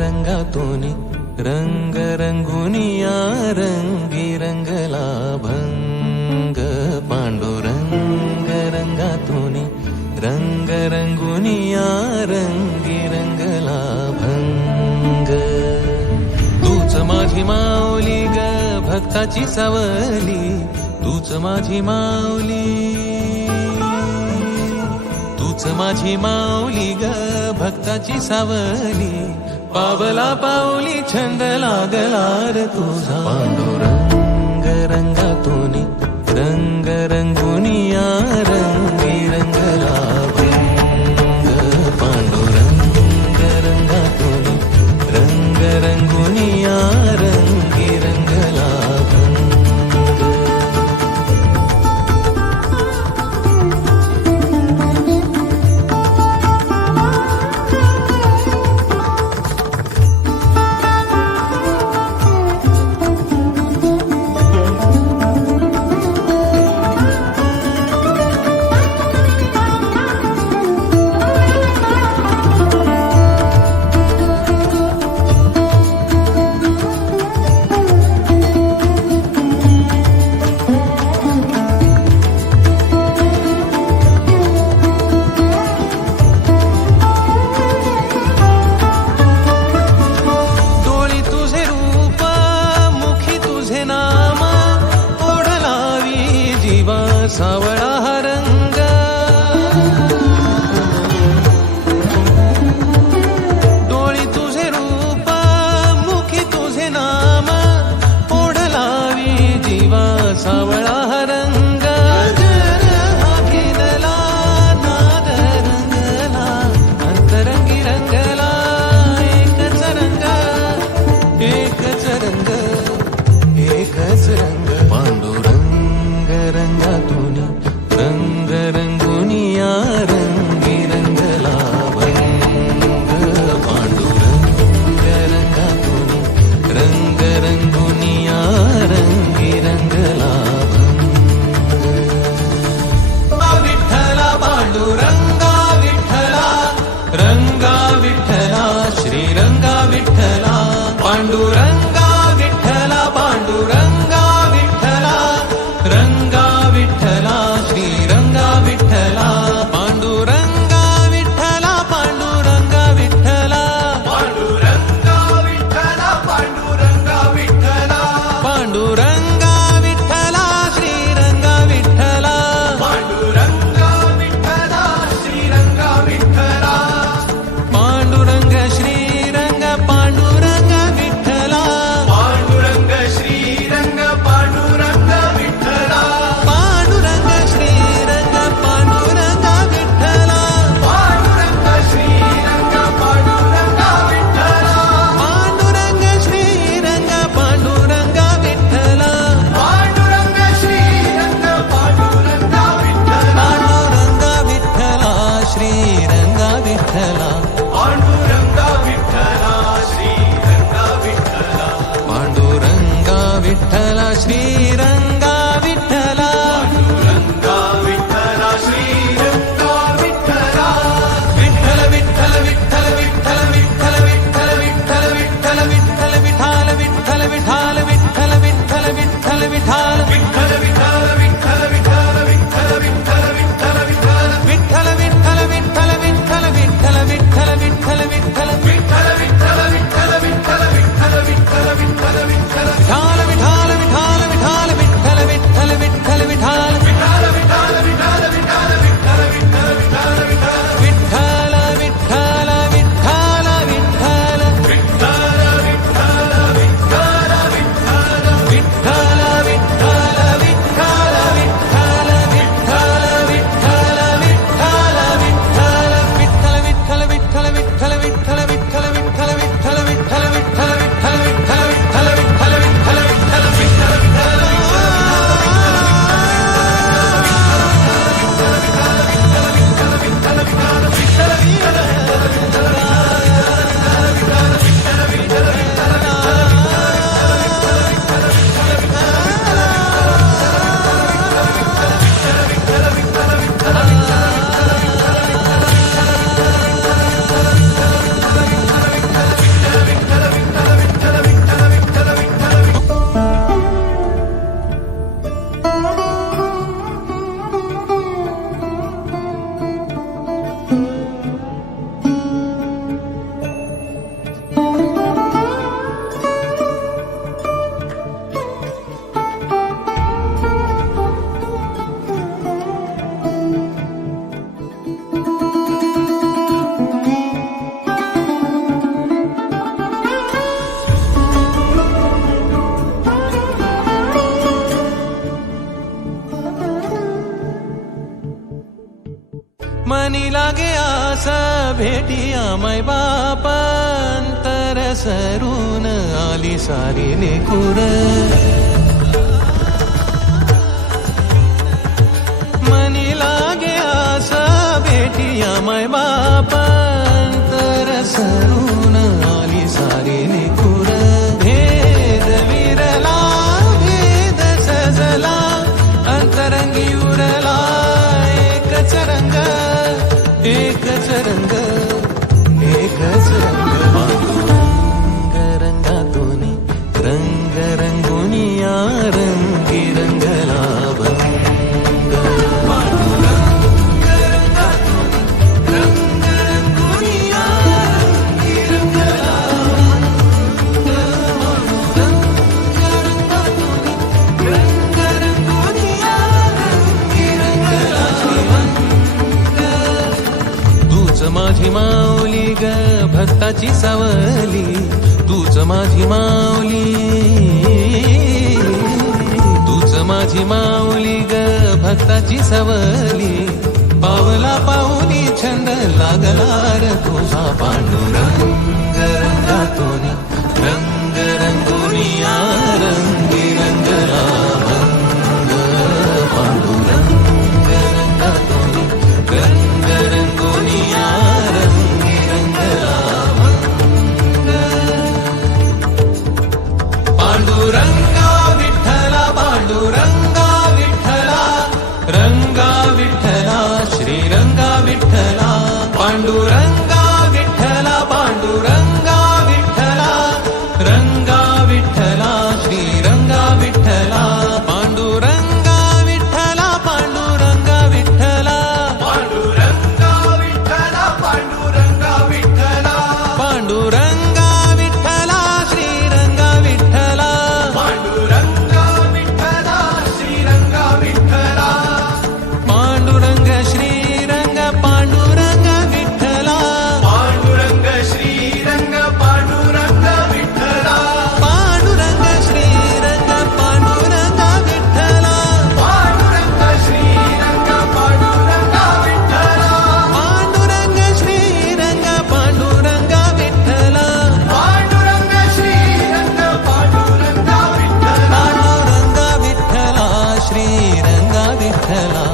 रंगातूनी रंग रंगुनिया रंगी रंगला भंग पांडुरंग रंगातूनी रंग रंगुनिया रंगी रंगला भंग तूच माझी माऊली ग भक्ताची सावली तूच माझी माऊली तूच माझी माऊली ग भक्ताची सावली पावला पाऊली छंद लागला रे तुझा पांडुरंग रंगातूनी रंग रंगुनिया रंगी रंगला भंग पांडुरंग रंगातूनी रंग रंगुनिया रंगी रंगला भंग सावळा हा रंग डोळी तुझे रूप मुखी तुझे नाम ओढ लावी जीवा सावळा हा रंग घेतला नाद रंगला अंतरंगी रंगला एकच रंग एकच रंग एकच रंग पांडुरंग रंगातूनी रंग मनी लागे आस भेटिया मै बाप अंतर सरून आली सारी लेकूर मनी लागे आस भेटिया मै बाप अंतर सरून आली सारी लेकूर भेद विरला भेद सजला अंतरंगी उरला एकच रंग एकच रंग एकच रंग रंग रंगातून रंग रंगुनिया रंगी रंगला भंग रंग रंगातून रंग रंगुनिया रंगी रंगला भंग रंग रंगातून रंग रंगुनिया रंगी रंगला तूच माझी माऊली ग भक्ताची सावली तूच माझी माऊली तूच माझी माऊली ग भक्ताची सावली पावला पाऊली छंद लागला र तुझा पांडुरंग रंगातून रंग रंगुनिया रंगी रंगला भंग पांडुरंग रंगातून रंग रंगुनिया रंगी रंगला भंग पांडुरंगा विठ्ठला पांडुरंगा विठ्ठला रंगा विठ्ठला श्रीरंगा विठ्ठला पांडुरंगा विठ्ठला पांडुरंगा विठ्ठला रंगा विठ्ठला श्रीरंगा विठ्ठला पांडुरंगा विठ्ठला पांडुरंगा विठ्ठला पांडुरंगा विठ्ठला पांडुरंगा विठ्ठला पांडुरंगा विठ्ठला श्रीरंगा विठ्ठला पांडुरंगा विठ्ठला श्रीरंगा विठ्ठला पांडुरंग श्रीरंग पांडुरंग विठ्ठला पांडुरंग श्रीरंग पांडुरंग विठ्ठला पांडुरंग श्रीरंग पांडुरंग विठ्ठला पांडुरंग श्रीरंग पांडुरंग विठ्ठला पांडुरंग श्रीरंग पांडुरंग विठ्ठला पांडुरंग श्रीरंग पांडुरंग विठ्ठला पांडुरंग विठ्ठला श्रीरंग विठ्ठला